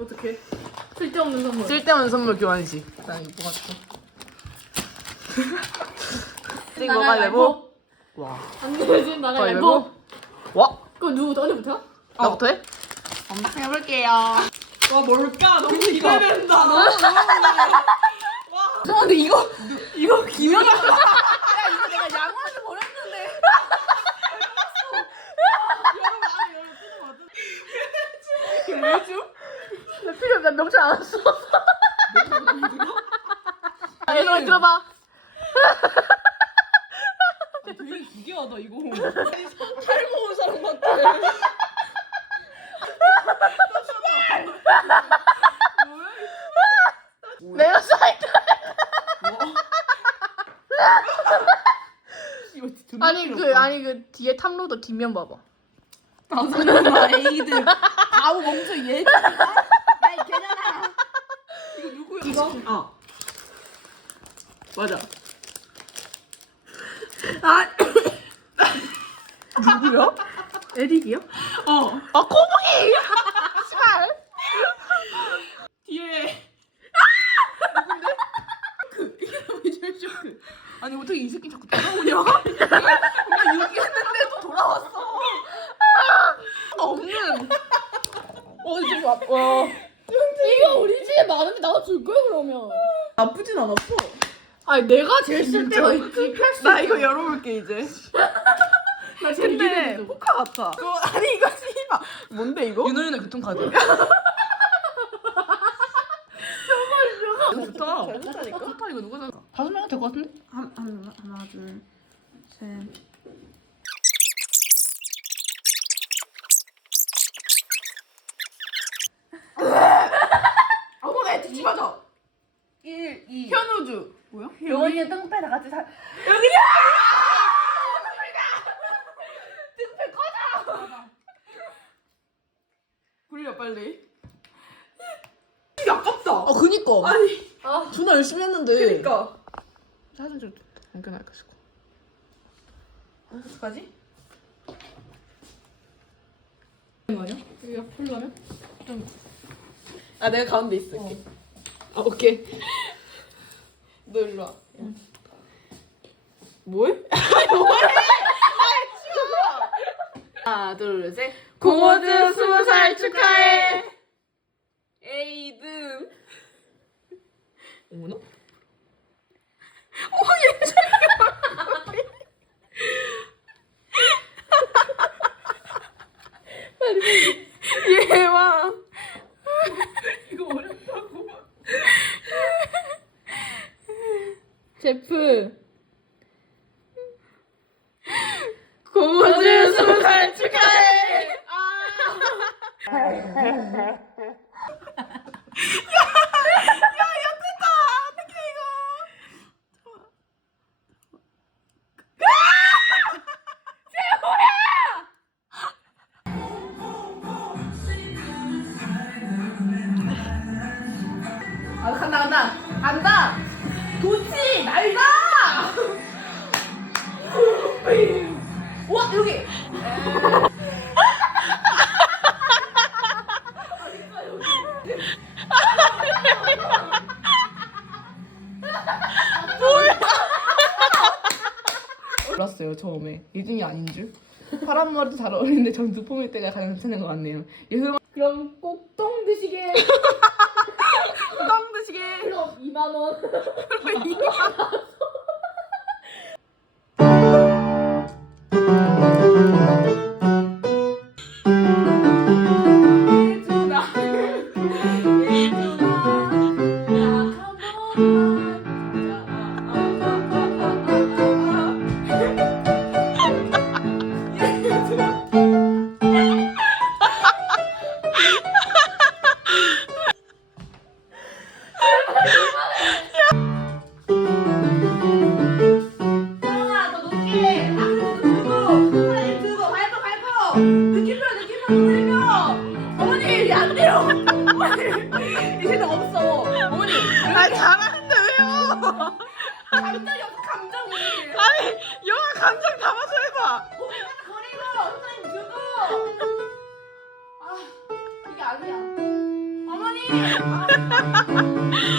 어떻게? 쓸데없는 선물. 쓸데없는 선물 교환이지. 난 이거 뽑았어. 찍어 나가 가위바위보. 와. 안 되지 나가. 얇고. 와. 그거 누구 너네부터? 나부터 해? 엄마 해볼게요. 와 뭘까? 너무 기대된다. 너무 아 근데 이거 이거 김연아. 야 이거 내가 양호하게 버렸는데. 왜 줘? 나 필요 나 명찰 안 왔어. 아니 들어봐. 되게 기괴하다 이거. 탈모 온 사람 같아. 내가 사이트. 진짜 아니 그 아니 그 뒤에 탑로더 뒷면 봐봐. 나서는 에이드. 아우 멈춰 얘. 이거? 어. 맞아. 아 누구야? 에릭이요? 어. 아 코봉이. 씨발. 뒤에. 그? 아니 어떻게 이 새끼 자꾸 돌아오냐? 나 여기 했는데도 돌아왔어. 없는. 어 이제 와. 와. 이거 우리 집에 많은데 나도 줄 거야 그러면. 나쁘진 않았어. 아니 내가 제일 쓸데가 있지. 필수. 나 이거 열어볼게 이제. 나 제일 근데 기대돼. 포카 같아. 그, 아니 이거 씨발. 뭔데 이거? 윤호윤의 교통카드. 이거 좋다. 잘 샀다니까? 좋다 이거 누가 사? 다섯 명은 될것 같은데? 한, 한, 하나, 둘, 셋. 어머나, 뒤집어져! 1, 2. 현우주. 뭐야? 영원이의 땡패 다 같이 사. 굴려, 빨리. 이게 아깝다. 아 그니까. 아니, 아 존나 열심히 했는데. 그니까. 사진 좀 남겨놔야 겠어. 어떡하지? 여기 앞으로 가면? 아, 내가 가운데 있을게. 아, 오케이. 너 일로 와. 뭐해? 하나 둘 셋. 고모즈 스무 살 축하해. 에이든. 어머나? 얘와. 이거 어렵다고. 제프. 고모즈 스무 살 축하해. 아 간다 간다 간다. 도치 날다. 와 여기. 몰랐어요 처음에 예준이 아닌 줄. 파란 머리도 잘 어울리는데 전 두포일 때가 가장 괜찮은 것 같네요. 예흠 그럼 꼭 똥 드시게. 빵 드시게. 그럼 2만 원. 어머니 이제 없어 어머니 아 잘하는데 왜요? 감정이 없어 감정이 아 아니 영화 감정 담아서 해봐. 고개 하나 거리고 손님 주고. 아 이게 아니야. 어머니. 아,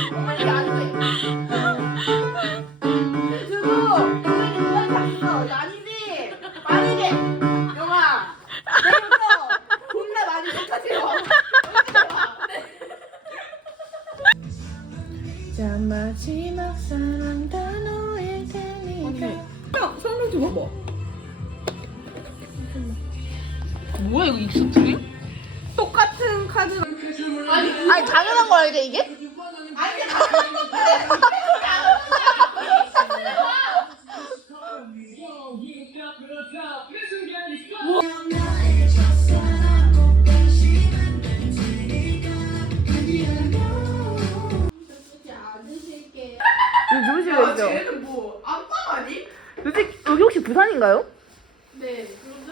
뭐야 이거 익스트림? 똑같은 카드. 아니 아니 당연한 거 알지 이게? 아니 야, 쟤는 뭐 안방 아니? 여기 여기 혹시 부산인가요? 네. 그런데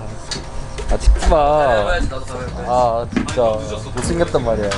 아 찍지 마. 아 진짜 못생겼단 말이야.